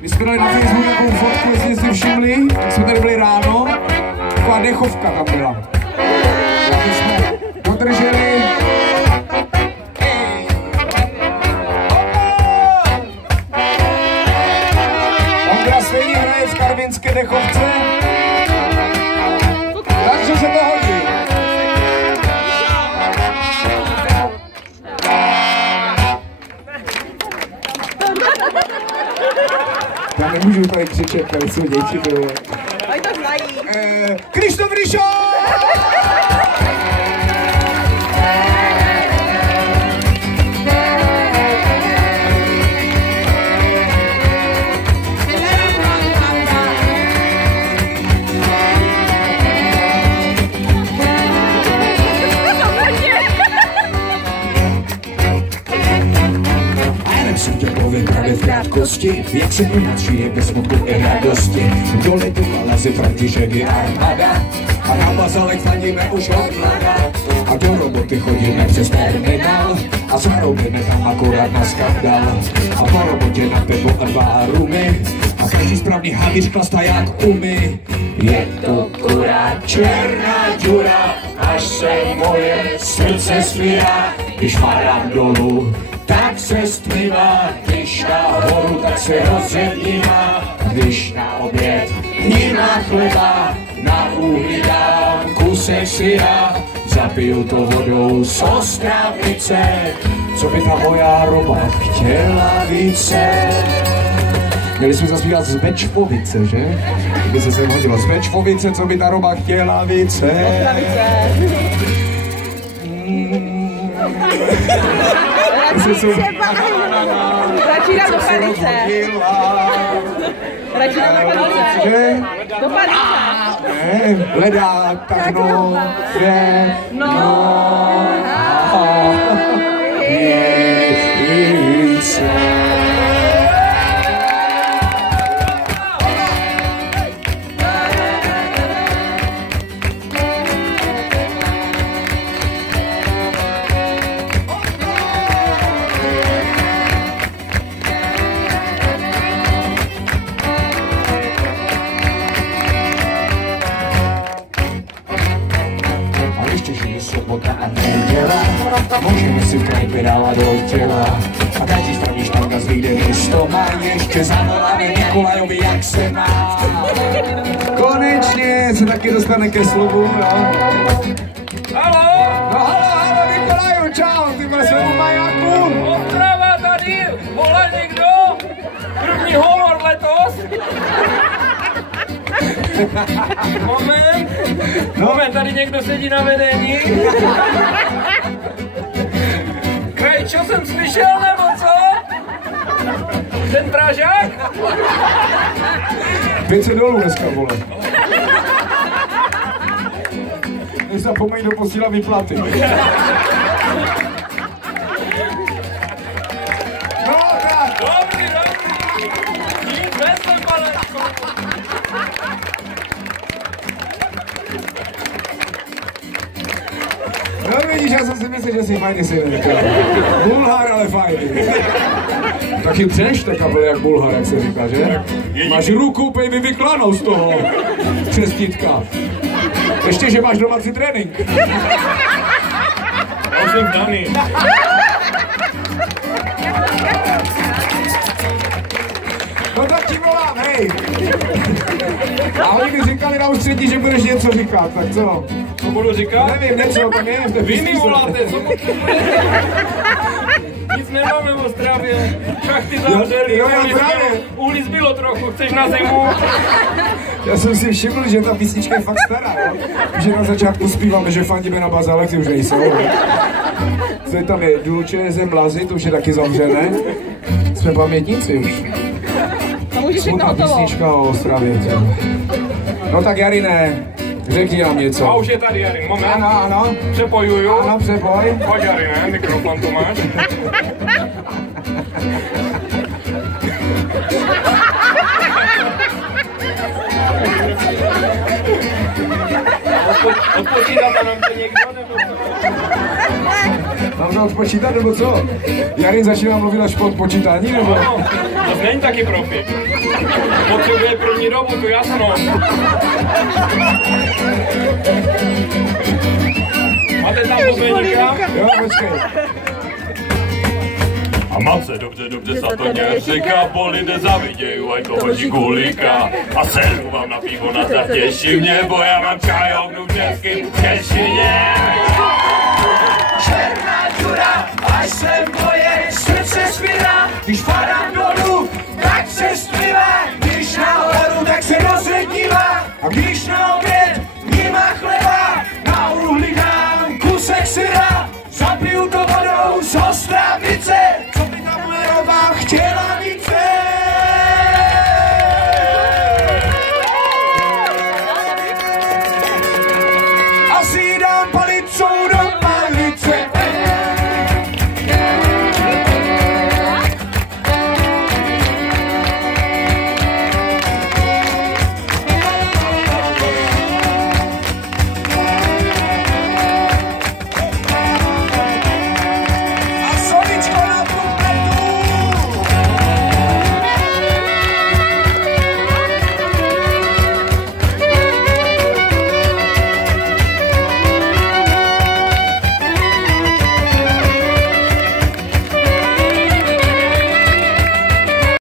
My jsme dali na Facebooku takovou fotku, jestli jste všimli, jak jsme tady byli ráno, taková dechovka tam byla. My jsme dodrželi. Ondra stejně hraje v karvinské dechovce, takže se to hodí. Já nemůžu tady křičet, tady jsou děti, to je. Oni to znají. Krištof Ryšo! Právě v krátkosti, jak se mi nadšíje bez smutku i radosti. Dole tu nalazy František je armáda a na bazalek fandíme už od mlada. A do roboty chodíme přes terminál a zaroubíme tam akorát na skandál. A po robotě na pivo a 2 rumy a každý správný havíř chlastá jak umí. Je to akorát černá díra, až se moje srdce svírá, když padám dolů. Tak se stmívá, když nahoru, tak se rozřednívá. Když na oběd nemá chleba, na uhlí dám kusek syra. Zapiju to vodou z Ostravice, co by ta moja roba chtěla více. Měli jsme zaspívat z Bečpovice, že? By se sem hodilo z Bečpovice, co by ta roba chtěla více. Ostravice. Radši do Palice. Radši do Palice. Do Palice. Ne, ledá, tak no, je, no, je více. Sobota a neděla, můžeme si v krajpě dávat do těla. A každý straníš tam na zvíde místo má, ještě zavoláme Nikolajovi, jak se má. Konečně se taky dostane ke slovu, no. Haló! No halo, Nikolaju, čau, ty máš svému majáku. Ostrava tady, volá někdo? První honor letos? Moment, tady někdo sedí na vedení? Krejčo jsem slyšel, nebo co? Ten Pražák? 500 dolů dneska, vole. Nezapomeň doposílat výplaty. No tak. Dobrý. Nic vesem, Palenko. No vidíš, já jsem si myslel, že jsi fajný synek. Bulhár, ale fajný. Taky přešte kapel jak Bulhár, jak se říká, že? Máš ruku úplně vyvyklanou z toho přestítka. Ještě, že máš domácí trénink. Já jsem daný. No tak ti volám, hej. A oni mi říkali na ústředí, že budeš něco říkat, tak co? Co budu říkat? Nevím, něco tam je. Vy mi voláte, co potřebujete? Nic nemáme v Ostravě. Šachty zavřeli, uhlí zbylo trochu, chceš na zimu? Já jsem si všiml, že ta písnička je fakt stará, jo? Že na začátku zpíváme, že fandíme na bazálek, ty už nejsou. Co tam je? Dluče, Zemlazy, to už je taky zavřené. Jsme pamětníci už. Smutná písnička o Ostravě. No tak Jarine, řekni nám něco. A už je tady Jarin, moment. Ano. Přepojuju. Ano, přepoj. Pojď Jarine, mikrofon tu máš. Odpočítá to nám to někdo, nebo co? No Máme odpočítat, nebo co? Jarin začíná mluvit až po odpočítání, nebo? No, to není taky profik. Potřebuje první dobu, to jasno. Máte tam bubeníka? Jo, počkej. A mám se dobře sa to neříká, bo lidé zavidějí, aj to hodí gulíka. A sedu vám na pivo na zatěší mě, bo já mám čajovnu v českým Těšině. Černá dura, až se moje srdce svírá. Když padám dolů, tak se splivá. Když nahoru, tak se rozředívá. A když na oběd nemá chleba, na uhlí dám kusek syra. Zapiju to vodou z Ostravice, co by ta moje roba chtěla.